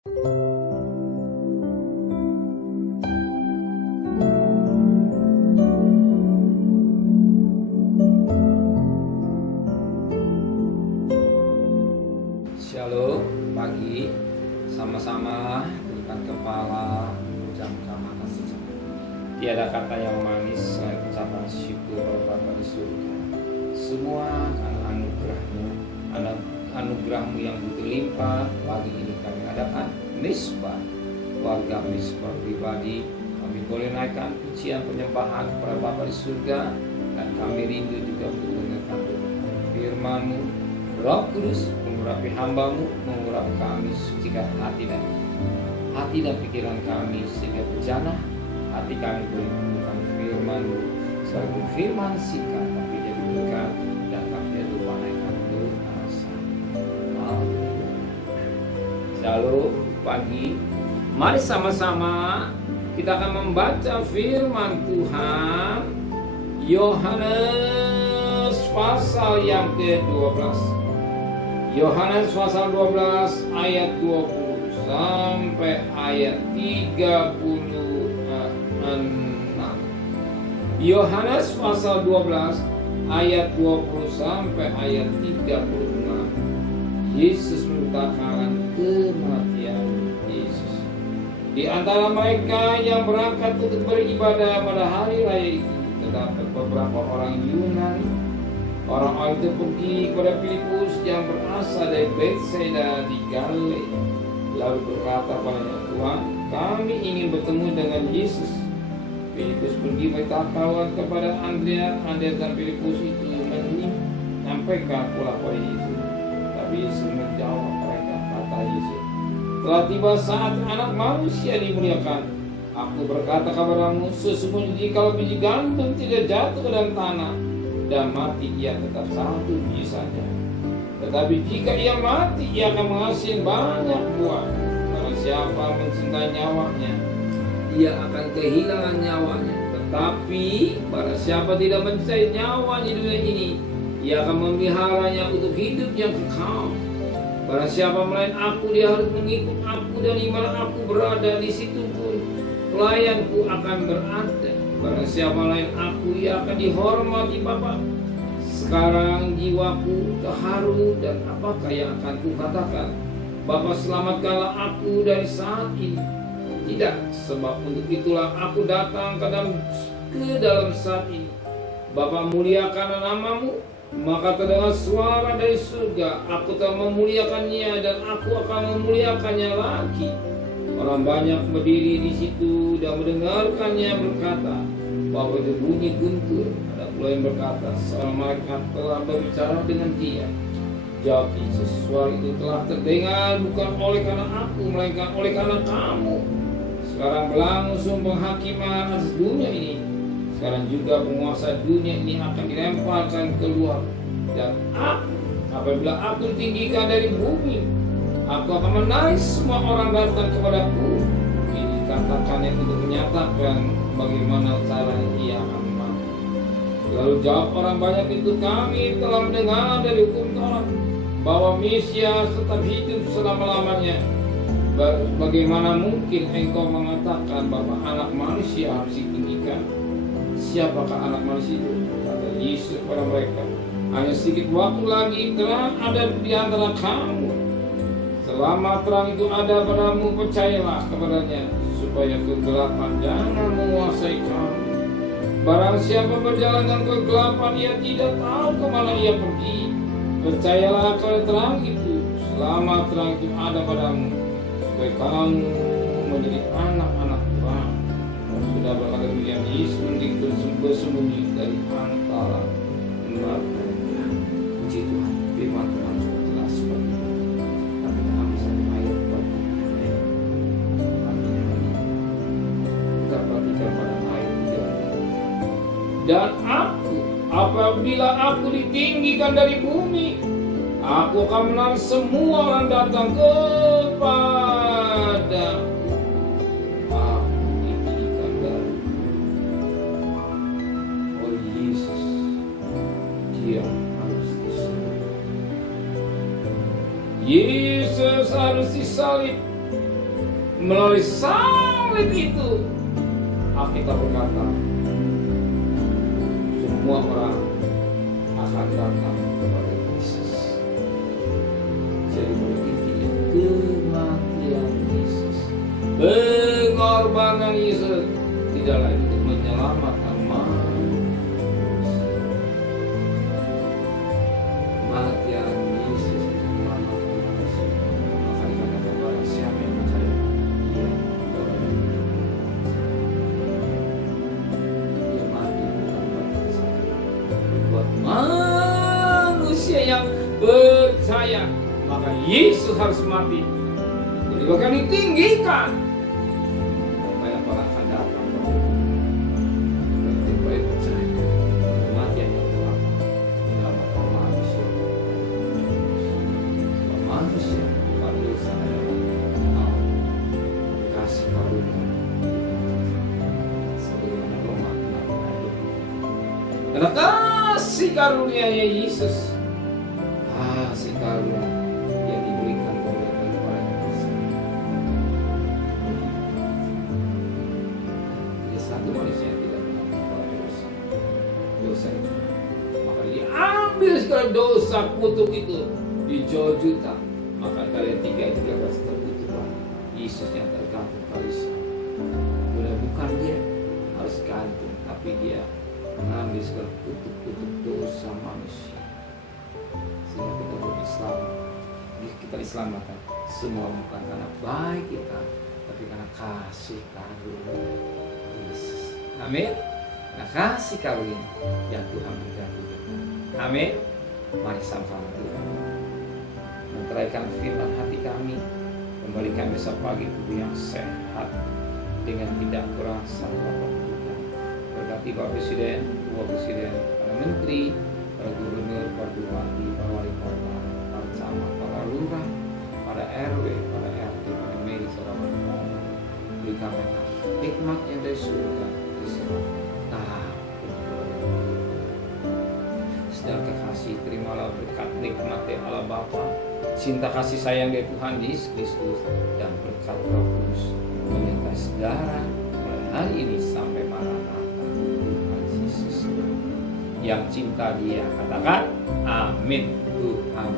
Shalom, pagi, sama-sama berikan kepala, ucapkan kasih. Tiada kata yang manis selain ucapan syukur Bapa di surga. Semua karena anugerah-Mu yang berlimpah. Pagi ini kami adakan misbah, warga misbah pribadi. Kami boleh naikkan pujian penyembahan kepada Bapa di surga, dan kami rindu juga untuk mendengarkan firman-Mu. Roh Kudus mengurapi hamba-Mu, mengurapi kami, sucikan hati dan pikiran kami, sehingga berjana hati kami boleh menemukan firman-Mu. Sebagai firman singkat tapi jadi berkat, dan kami tidak lupa naikkan doa. Shalom pagi, mari sama-sama kita akan membaca firman Tuhan Yohanes pasal yang ke-12. Yohanes pasal 12 ayat 20 sampai ayat 36. Yohanes pasal 12 ayat 20 sampai ayat 36. Yesus menceritakan kematian Yesus. Di antara mereka yang berangkat untuk beribadah pada hari raya itu terdapat beberapa orang Yunani. Orang-orang itu pergi kepada Filipus yang berasal dari Betsaida di Galilea, lalu berkata padanya, Tuhan, kami ingin bertemu dengan Yesus. Filipus pergi beritahukan kepada Andreas dan Filipus itu menyampaikan pula kepada Yesus. Tapi Yesus menjawab mereka, kata Yesus, telah tiba saat Anak Manusia dimuliakan. Aku berkata kepadamu, sesungguhnya jika biji gandum tidak jatuh ke dalam tanah dan mati, ia tetap satu biji saja. Tetapi jika ia mati, ia akan menghasilkan banyak buah. Karena siapa mencintai nyawanya, ia akan kehilangan nyawanya. Tetapi barang siapa tidak mencintai nyawanya di dunia ini, ia akan memeliharanya untuk hidup yang kekal. Barang siapa melayan aku, dia harus mengikut aku, dan di mana aku berada, di situ pun pelayanku akan berada. Barang siapa lain aku, ia akan dihormati Bapa. Sekarang jiwaku terharu, dan apakah yang akan kukatakan? Bapa, selamatkanlah aku dari saat ini. Tidak, sebab untuk itulah aku datang ke dalam saat ini. Bapa, muliakan namamu. Maka terdengar suara dari surga, aku telah memuliakannya, dan aku akan memuliakannya lagi. Orang banyak berdiri di situ dan mendengarkannya berkata, bahwa itu bunyi guntur. Ada pula yang berkata, seorang malaikat telah berbicara dengan dia. Jawab Yesus, suara itu telah terdengar bukan oleh karena aku, melainkan oleh karena kamu. Sekarang berlangsung penghakiman atas dunia ini. Sekarang juga penguasa dunia ini akan dilemparkan keluar. Dan apabila aku ditinggikan dari bumi, aku akan menarik semua orang datang kepadaku. Ini dikatakannya untuk menyatakan bagaimana cara ia akan mati. Lalu jawab orang banyak itu, kami telah mendengar dari hukum Taurat bahwa Mesias tetap hidup selama-lamanya. Bagaimana mungkin engkau mengatakan bahwa Anak Manusia harus ditinggikan? Siapakah Anak Manusia itu? Kata Yesus kepada mereka, hanya sedikit waktu lagi terang ada di antara kamu. Selama terang itu ada padamu, percayalah kepadanya, supaya kegelapan jangan menguasai kamu. Barang siapa berjalan dengan kegelapan, ia tidak tahu kemana ia pergi. Percayalah kepada terang itu, selama terang itu ada padamu, supaya kamu menjadi anak-anak terang. Dan sudah berkata demikian, Yesus bersembunyi dari antara mereka. Puji Tuhan, firman Tuhan sudah jelas bagi kita. Tapi kami satu ayat bagi kita perhatikan pada ayat 3. Dan apabila aku ditinggikan dari bumi, aku akan menarik semua orang datang kepada. Yesus harus disalib melalui salib itu, Alkitab berkata, semua orang akan datang kepada Yesus. Jadi intinya kematian Yesus, pengorbanan Yesus tidak lagi untuk menyelamatkan manusia. Kematian Yesus untuk menyelamatkan manusia. Maka dikatakan barang siapa yang percaya, dia mati bukan buat saya, buat manusia yang percaya. Maka Yesus harus mati. Jadi bahkan ditinggikan. Banyak orang akan datang. Berarti baik percaya. Kematian yang telah menyelamatkan manusia. Manusia bukan dosa adalah kasih karunia. Sebagaimana Roma 6 ayat 20. Karena kasih karunia-Nya Yesus, kasih karunia yang diberikan kepada orang yang bersama. Jadi satu manusia yang tidak melakukan dosa itu, maka diambil segala dosa kutuk itu, dijual juta. Maka kalian 3:13 terkutuklah Yesus yang tergantung kaisar. Bukan dia harus gantung, tapi dia mengambil segala kutuk-kutuk dosa manusia. Sehingga kita berislam, kita diselamatkan semua bukan karena baik kita, tapi karena kasih karunia Yesus. Amin. Karena kasih karunia yang Tuhan berikan kita. Amin. Mari sama-sama Tuhan menteraikan firman hati kami, kembalikan besok pagi tubuh yang sehat dengan tidak kurang sama Tuhan. Berkati Bapak Presiden, Presiden, para Menteri, para Gubernur, para Bupati, para Wali Kota, para camat, para lurah, para RW, para RT, para medis, para wali. Berikan mereka nikmat yang dari surga, Israel. Sedang kekasih, terimalah berkat nikmat dari Allah Bapa, cinta kasih sayang dari Tuhan Yesus Kristus, dan berkat Roh Kudus menyertai saudara mulai hari ini sampai Maranatha. Tuhan Yesus yang cinta Dia, katakan amin. Tuhan